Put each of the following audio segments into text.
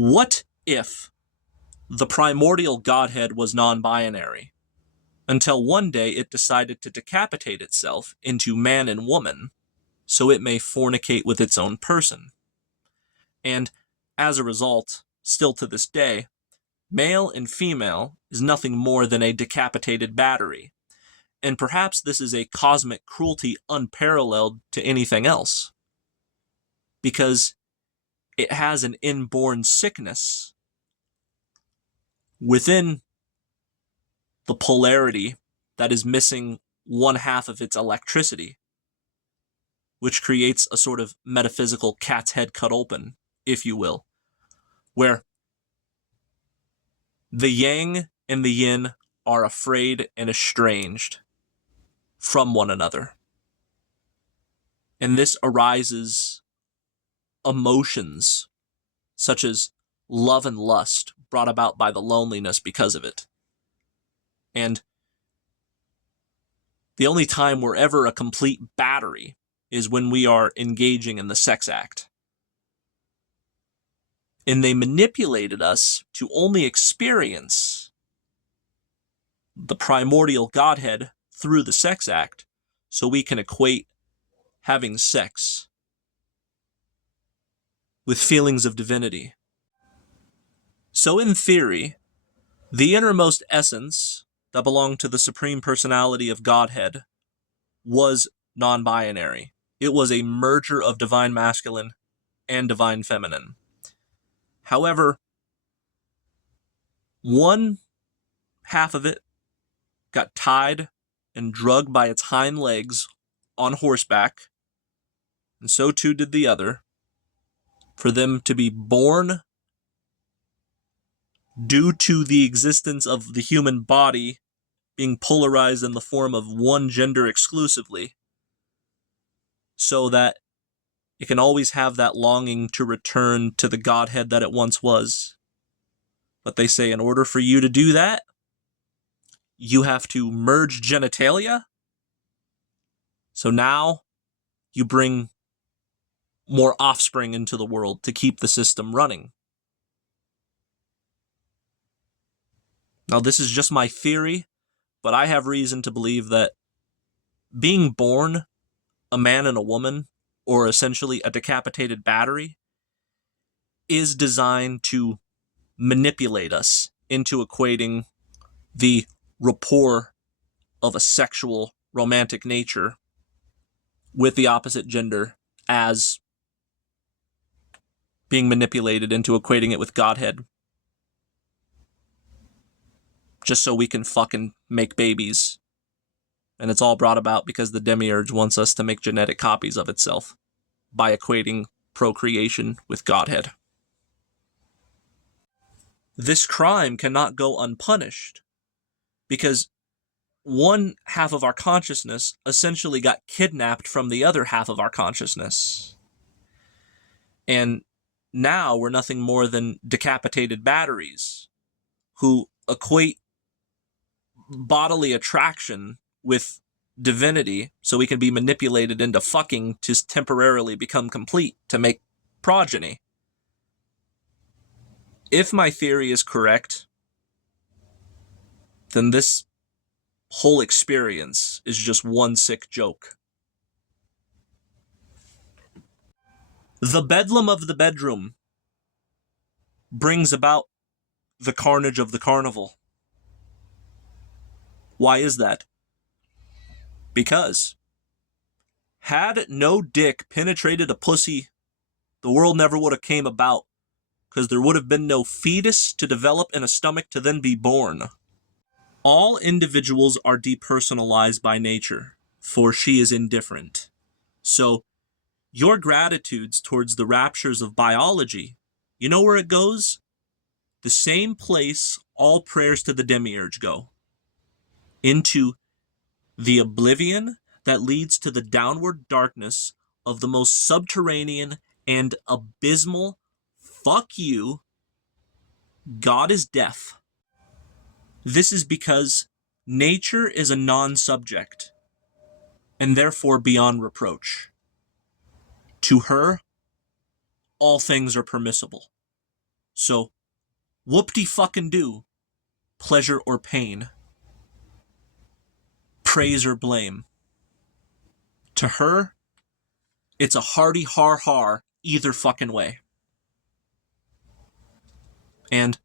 What if the primordial godhead was non-binary, until one day it decided to decapitate itself into man and woman so it may fornicate with its own person? And as a result, still to this day, male and female is nothing more than a decapitated battery. And perhaps this is a cosmic cruelty unparalleled to anything else, because it has an inborn sickness within the polarity that is missing one half of its electricity, which creates a sort of metaphysical cat's head cut open, if you will, where the yang and the yin are afraid and estranged from one another. And this arises emotions such as love and lust brought about by the loneliness because of it. And the only time we're ever a complete battery is when we are engaging in the sex act. And they manipulated us to only experience the primordial godhead through the sex act so we can equate having sex with feelings of divinity. So in theory, the innermost essence that belonged to the Supreme Personality of Godhead was non-binary. It was a merger of divine masculine and divine feminine. However, one half of it got tied and drugged by its hind legs on horseback, and so too did the other, for them to be born due to the existence of the human body being polarized in the form of one gender exclusively, so that it can always have that longing to return to the godhead that it once was. But they say in order for you to do that, you have to merge genitalia. So now you bring more offspring into the world to keep the system running. Now, this is just my theory, but I have reason to believe that being born a man and a woman, or essentially a decapitated battery, is designed to manipulate us into equating the rapport of a sexual, romantic nature with the opposite gender as being manipulated into equating it with Godhead, just so we can fucking make babies. And it's all brought about because the demiurge wants us to make genetic copies of itself by equating procreation with Godhead. This crime cannot go unpunished because one half of our consciousness essentially got kidnapped from the other half of our consciousness. And now we're nothing more than decapitated batteries who equate bodily attraction with divinity so we can be manipulated into fucking to temporarily become complete to make progeny. If my theory is correct, then this whole experience is just one sick joke. The bedlam of the bedroom brings about the carnage of the carnival. Why is that? Because had no dick penetrated a pussy, the world never would have came about, because there would have been no fetus to develop in a stomach to then be born. All individuals are depersonalized by nature, for she is indifferent. So, your gratitudes towards the raptures of biology, you know where it goes? The same place all prayers to the demiurge go. Into the oblivion that leads to the downward darkness of the most subterranean and abysmal fuck you, God is death. This is because nature is a non-subject, and therefore beyond reproach. To her, all things are permissible. So, whoop-de-fucking-do, pleasure or pain, praise or blame. To her, it's a hearty har-har either fucking way. And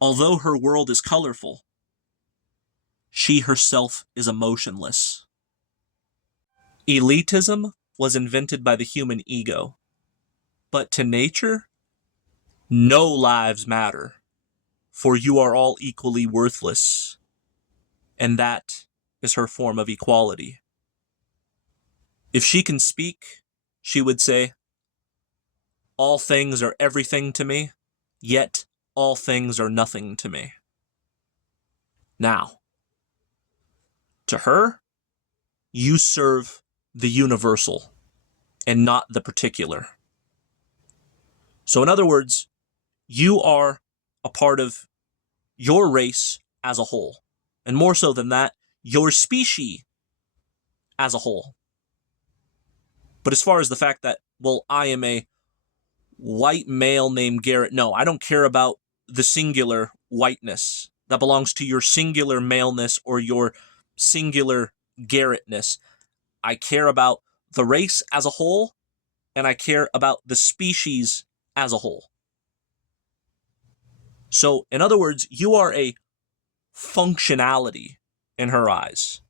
although her world is colorful, she herself is emotionless. Elitism was invented by the human ego, but to nature, no lives matter, for you are all equally worthless, and that is her form of equality. If she can speak, she would say, all things are everything to me, yet all things are nothing to me. Now, to her, you serve the universal and not the particular. So in other words, you are a part of your race as a whole. And more so than that, your species as a whole. But as far as the fact that, well, I am a white male named Garrett, no, I don't care about the singular whiteness that belongs to your singular maleness or your singular Garrettness. I care about the race as a whole, and I care about the species as a whole. So, in other words, you are a functionality in her eyes.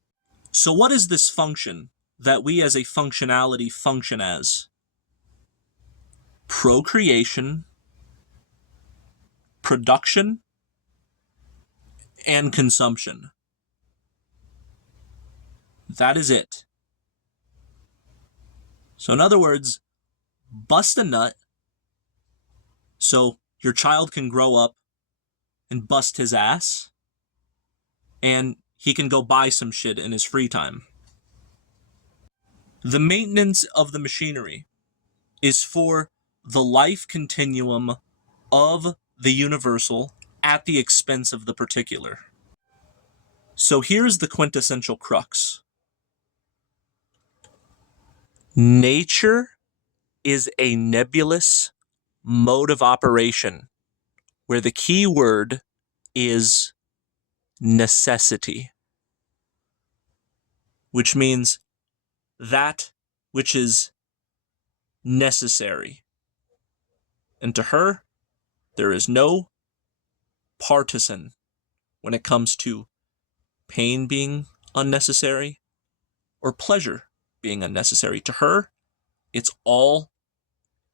So what is this function that we as a functionality function as? Procreation, production, and consumption. That is it. So in other words, bust a nut so your child can grow up and bust his ass, and he can go buy some shit in his free time. The maintenance of the machinery is for the life continuum of the universal at the expense of the particular. So here's the quintessential crux. Nature is a nebulous mode of operation where the key word is necessity, which means that which is necessary. And to her, there is no partisan when it comes to pain being unnecessary or pleasure being unnecessary. To her, it's all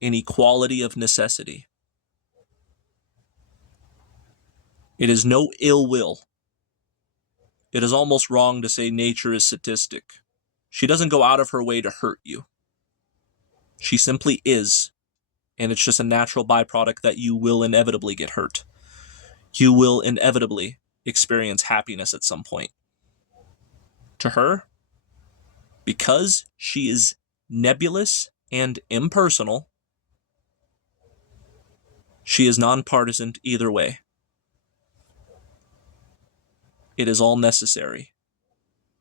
an equality of necessity. It is no ill will. It is almost wrong to say nature is sadistic. She doesn't go out of her way to hurt you. She simply is, and it's just a natural byproduct that you will inevitably get hurt. You will inevitably experience happiness at some point. To her, because she is nebulous and impersonal, she is nonpartisan either way. It is all necessary.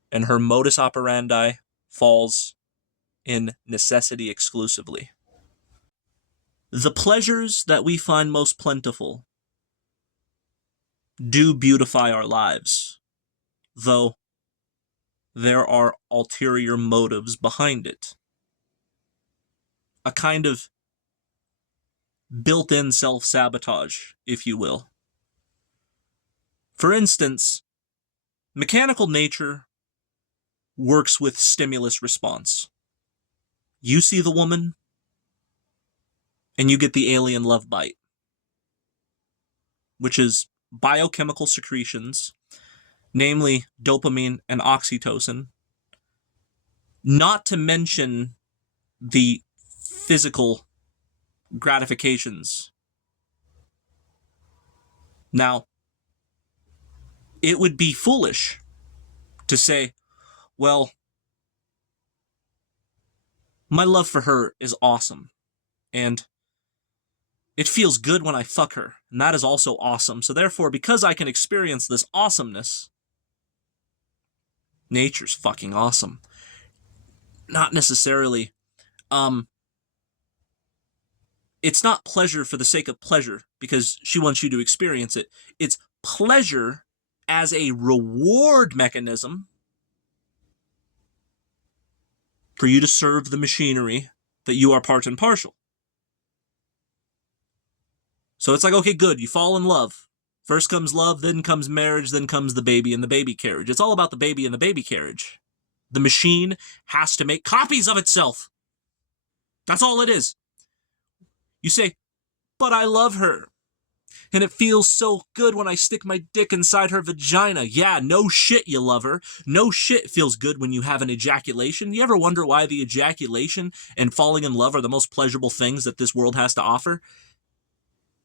And her modus operandi falls in necessity exclusively. The pleasures that we find most plentiful do beautify our lives, though there are ulterior motives behind it. A kind of built-in self-sabotage, if you will. For instance, mechanical nature works with stimulus response. You see the woman, and you get the alien love bite, which is biochemical secretions, namely dopamine and oxytocin, not to mention the physical gratifications. Now, it would be foolish to say, well, my love for her is awesome, and it feels good when I fuck her, and that is also awesome. So therefore, because I can experience this awesomeness, nature's fucking awesome. Not necessarily. It's not pleasure for the sake of pleasure because she wants you to experience it. It's pleasure as a reward mechanism for you to serve the machinery that you are part and partial. So it's like, okay, good, you fall in love. First comes love, then comes marriage, then comes the baby and the baby carriage. It's all about the baby and the baby carriage. The machine has to make copies of itself. That's all it is. You say, but I love her. And it feels so good when I stick my dick inside her vagina. Yeah, no shit you love her. No shit it feels good when you have an ejaculation. You ever wonder why the ejaculation and falling in love are the most pleasurable things that this world has to offer?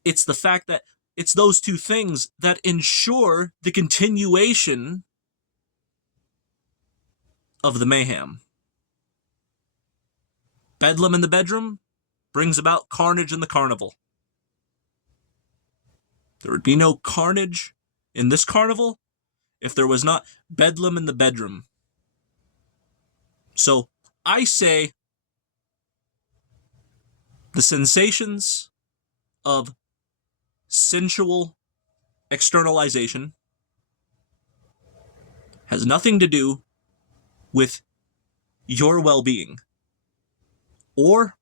It's the fact that it's those two things that ensure the continuation of the mayhem. Bedlam in the bedroom brings about carnage in the carnival. There would be no carnage in this carnival if there was not bedlam in the bedroom. So I say the sensations of sensual externalization has nothing to do with your well-being or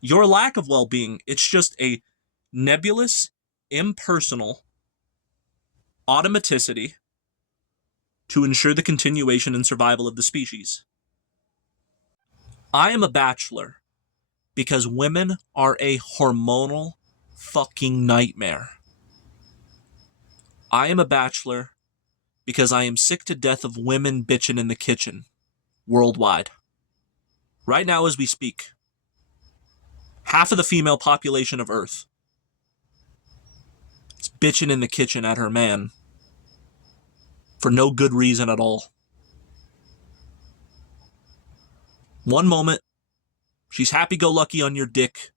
your lack of well-being. It's just a nebulous, impersonal automaticity to ensure the continuation and survival of the species. I am a bachelor because women are a hormonal fucking nightmare. I am a bachelor because I am sick to death of women bitching in the kitchen worldwide. Right now as we speak, half of the female population of Earth is bitching in the kitchen at her man for no good reason at all. One moment, she's happy-go-lucky on your dick,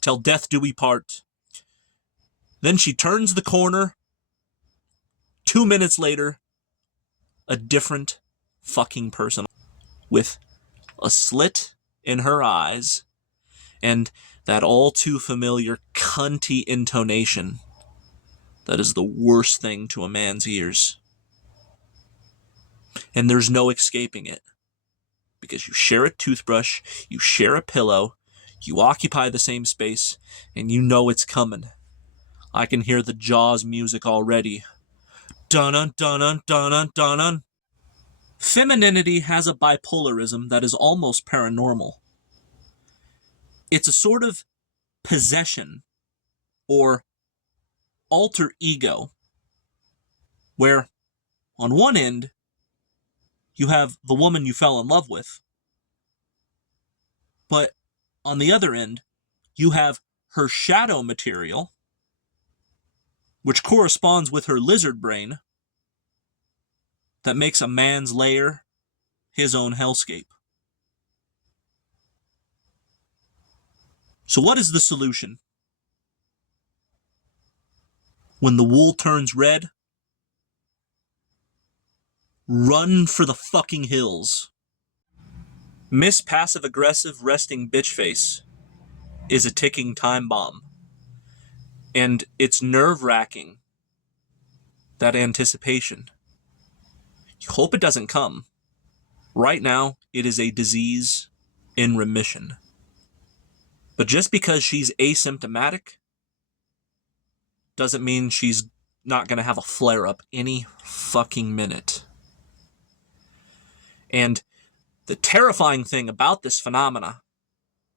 till death do we part. Then she turns the corner. 2 minutes later, a different fucking person with a slit in her eyes and that all too familiar cunty intonation that is the worst thing to a man's ears. And there's no escaping it because you share a toothbrush, you share a pillow, you occupy the same space, and you know it's coming. I can hear the Jaws music already. Dun-dun, dun-dun, dun-dun, dun-dun. Femininity has a bipolarism that is almost paranormal. It's a sort of possession or alter ego where on one end you have the woman you fell in love with, but on the other end you have her shadow material, which corresponds with her lizard brain that makes a man's lair his own hellscape. So what is the solution? When the wool turns red, run for the fucking hills. Miss passive-aggressive resting bitch face is a ticking time bomb. And it's nerve-wracking, that anticipation. You hope it doesn't come. Right now, it is a disease in remission. But just because she's asymptomatic doesn't mean she's not going to have a flare-up any fucking minute. And the terrifying thing about this phenomena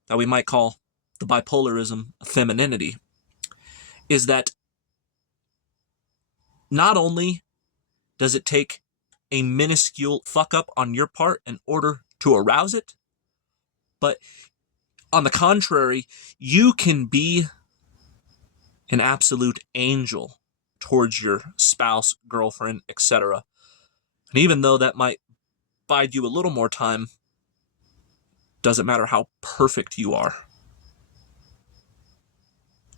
that we might call the bipolarism of femininity is that not only does it take a minuscule fuck up on your part in order to arouse it, but on the contrary, you can be an absolute angel towards your spouse, girlfriend, etc. And even though that might bide you a little more time, doesn't matter how perfect you are.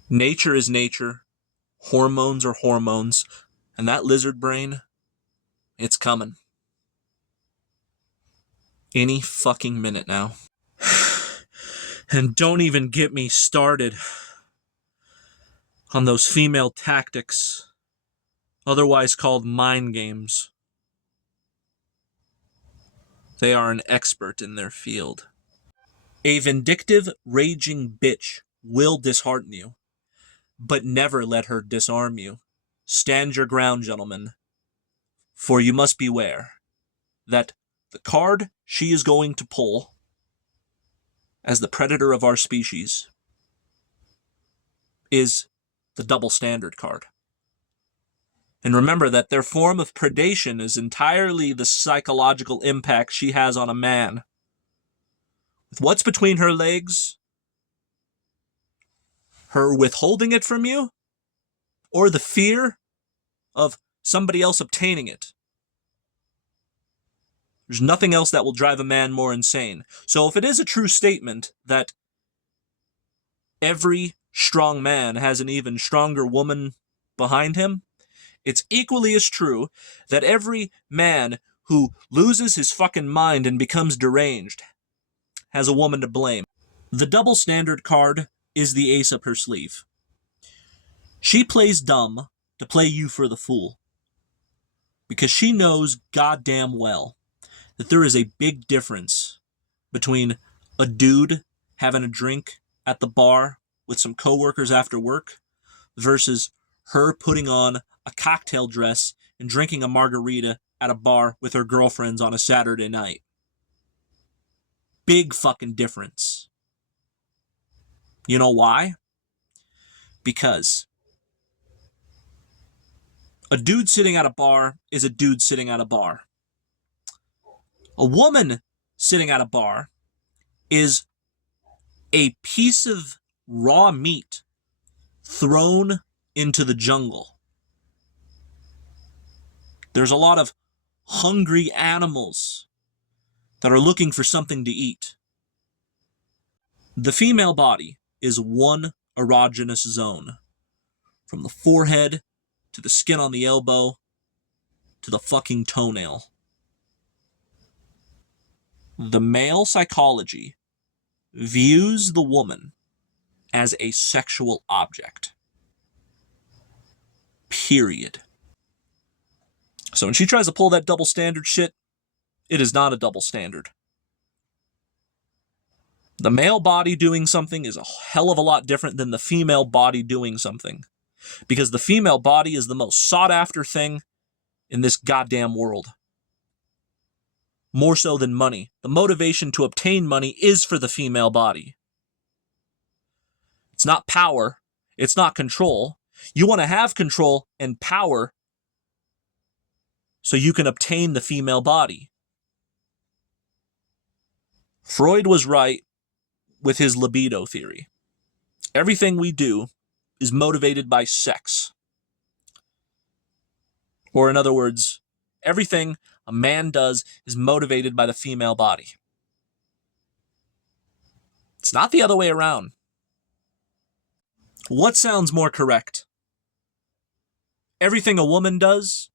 Nature is nature, hormones are hormones, and that lizard brain, it's coming. Any fucking minute now. And don't even get me started on those female tactics, otherwise called mind games. They are an expert in their field. A vindictive, raging bitch will dishearten you, but never let her disarm you. Stand your ground, gentlemen, for you must beware that the card she is going to pull as the predator of our species is the double standard card. And remember that their form of predation is entirely the psychological impact she has on a man. With what's between her legs, her withholding it from you, or the fear of somebody else obtaining it. There's nothing else that will drive a man more insane. So if it is a true statement that every strong man has an even stronger woman behind him, it's equally as true that every man who loses his fucking mind and becomes deranged has a woman to blame. The double standard card is the ace up her sleeve. She plays dumb to play you for the fool, because she knows goddamn well that there is a big difference between a dude having a drink at the bar with some coworkers after work versus her putting on a cocktail dress and drinking a margarita at a bar with her girlfriends on a Saturday night. Big fucking difference. You know why? Because a dude sitting at a bar is a dude sitting at a bar. A woman sitting at a bar is a piece of raw meat thrown into the jungle. There's a lot of hungry animals that are looking for something to eat. The female body is one erogenous zone, from the forehead to the skin on the elbow to the fucking toenail. The male psychology views the woman as a sexual object. Period. So when she tries to pull that double standard shit, it is not a double standard. The male body doing something is a hell of a lot different than the female body doing something. Because the female body is the most sought after thing in this goddamn world. More so than money. The motivation to obtain money is for the female body. It's not power. It's not control. You want to have control and power so you can obtain the female body. Freud was right with his libido theory. Everything we do is motivated by sex. Or in other words, everything a man does is motivated by the female body. It's not the other way around. What sounds more correct? Everything a woman does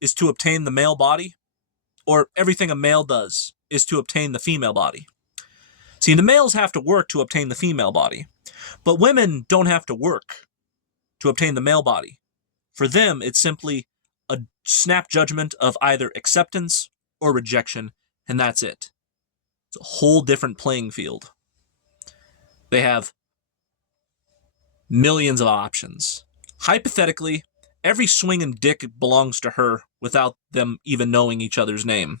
is to obtain the male body, or everything a male does is to obtain the female body? See, the males have to work to obtain the female body, but women don't have to work to obtain the male body. For them, it's simply a snap judgment of either acceptance or rejection, and that's it. It's a whole different playing field. They have millions of options. Hypothetically, every swinging dick belongs to her without them even knowing each other's name.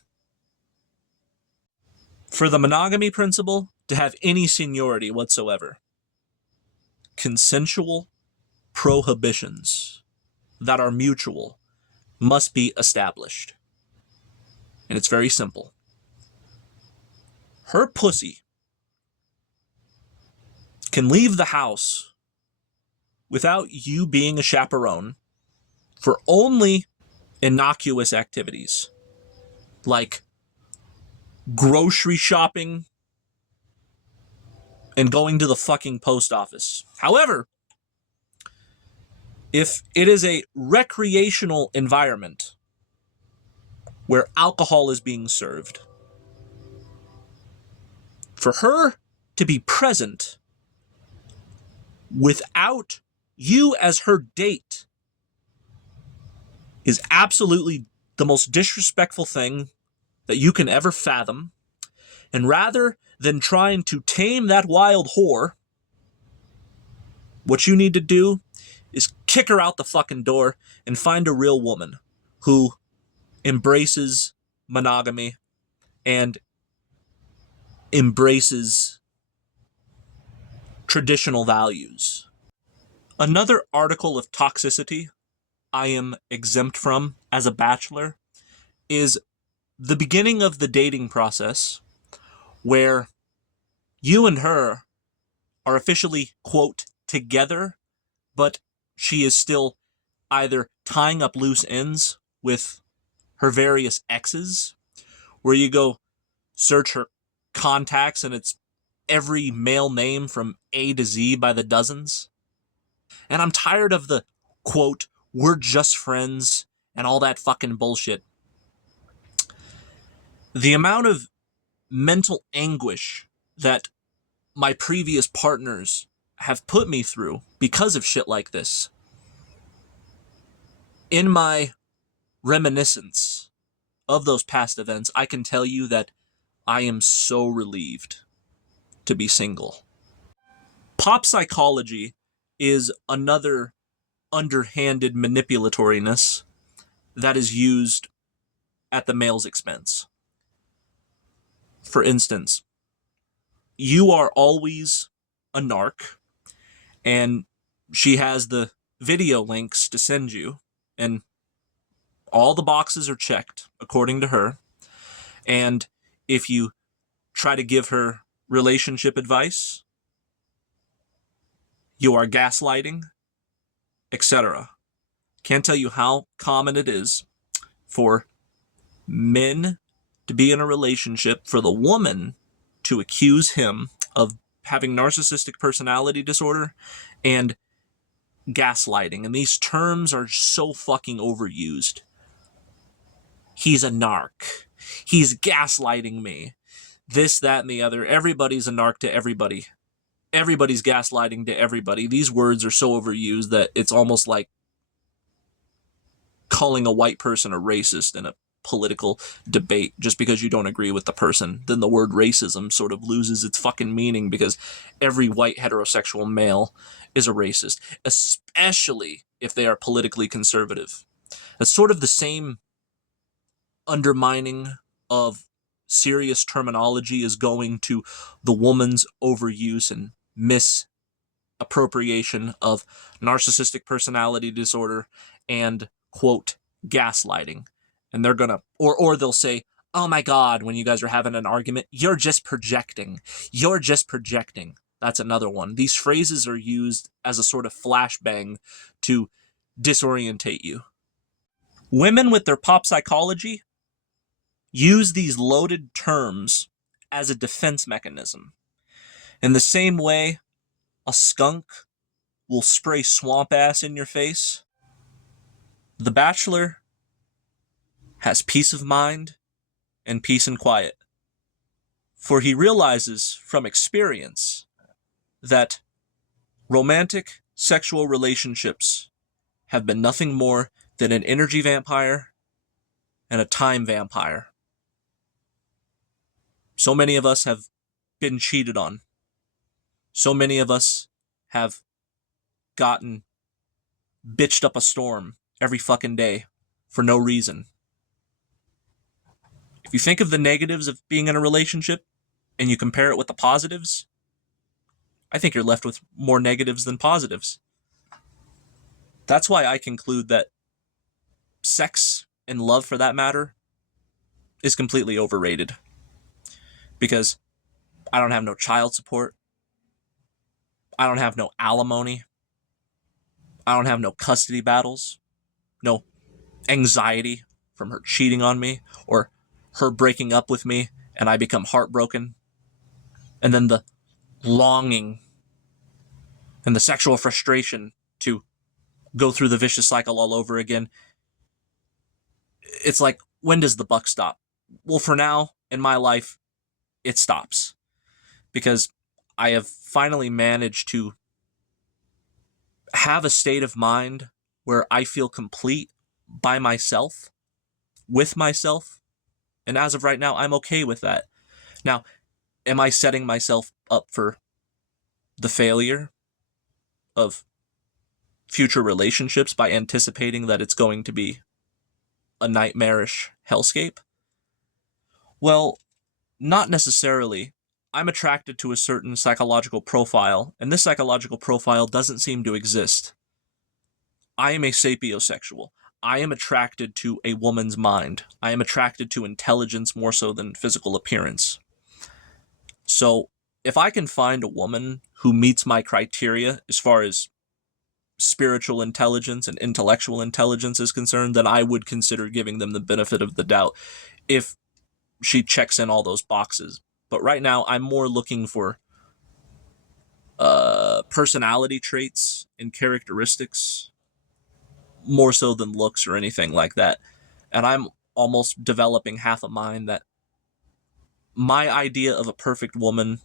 For the monogamy principle to have any seniority whatsoever, consensual prohibitions that are mutual must be established. And it's very simple. Her pussy can leave the house without you being a chaperone for only innocuous activities like grocery shopping and going to the fucking post office. However, if it is a recreational environment where alcohol is being served, for her to be present without you as her date is absolutely the most disrespectful thing that you can ever fathom. And rather than trying to tame that wild whore, what you need to do is kick her out the fucking door and find a real woman who embraces monogamy and embraces traditional values. Another article of toxicity I am exempt from as a bachelor is the beginning of the dating process where you and her are officially, quote, together, but she is still either tying up loose ends with her various exes, where you go search her contacts and it's every male name from A to Z by the dozens. And I'm tired of the, quote, we're just friends and all that fucking bullshit. The amount of mental anguish that my previous partners have put me through because of shit like this. In my reminiscence of those past events, I can tell you that I am so relieved to be single. Pop psychology is another underhanded manipulatoriness that is used at the male's expense. For instance, you are always a narc, and she has the video links to send you, and all the boxes are checked according to her. And if you try to give her relationship advice, you are gaslighting, etc. Can't tell you how common it is for men to be in a relationship, for the woman to accuse him of having narcissistic personality disorder and gaslighting. And these terms are so fucking overused. He's a narc. He's gaslighting me. This, that, and the other. Everybody's a narc to everybody. Everybody's gaslighting to everybody. These words are so overused that it's almost like calling a white person a racist in a political debate just because you don't agree with the person. Then the word racism sort of loses its fucking meaning because every white heterosexual male is a racist, especially if they are politically conservative. It's sort of the same undermining of serious terminology is going to the woman's overuse and misappropriation of narcissistic personality disorder and, quote, gaslighting. And they're gonna, or they'll say, oh my God, when you guys are having an argument, you're just projecting. You're just projecting. That's another one. These phrases are used as a sort of flashbang to disorientate you. Women with their pop psychology use these loaded terms as a defense mechanism. In the same way a skunk will spray swamp ass in your face, the bachelor has peace of mind and peace and quiet. For he realizes from experience that romantic sexual relationships have been nothing more than an energy vampire and a time vampire. So many of us have been cheated on. So many of us have gotten bitched up a storm every fucking day for no reason. If you think of the negatives of being in a relationship and you compare it with the positives, I think you're left with more negatives than positives. That's why I conclude that sex and love, for that matter, is completely overrated. Because I don't have no child support. I don't have no alimony. I don't have no custody battles. No anxiety from her cheating on me or her breaking up with me and I become heartbroken. And then the longing and the sexual frustration to go through the vicious cycle all over again. It's like, when does the buck stop? Well, for now, in my life, it stops. Because I have finally managed to have a state of mind where I feel complete by myself, with myself. And as of right now, I'm okay with that. Now, am I setting myself up for the failure of future relationships by anticipating that it's going to be a nightmarish hellscape? Well, not necessarily. I'm attracted to a certain psychological profile, and this psychological profile doesn't seem to exist. I am a sapiosexual. I am attracted to a woman's mind. I am attracted to intelligence more so than physical appearance. So, if I can find a woman who meets my criteria as far as spiritual intelligence and intellectual intelligence is concerned, then I would consider giving them the benefit of the doubt if she checks in all those boxes. But right now, I'm more looking for personality traits and characteristics more so than looks or anything like that. And I'm almost developing half a mind that my idea of a perfect woman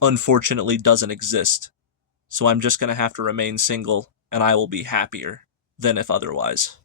unfortunately doesn't exist. So I'm just going to have to remain single, and I will be happier than if otherwise.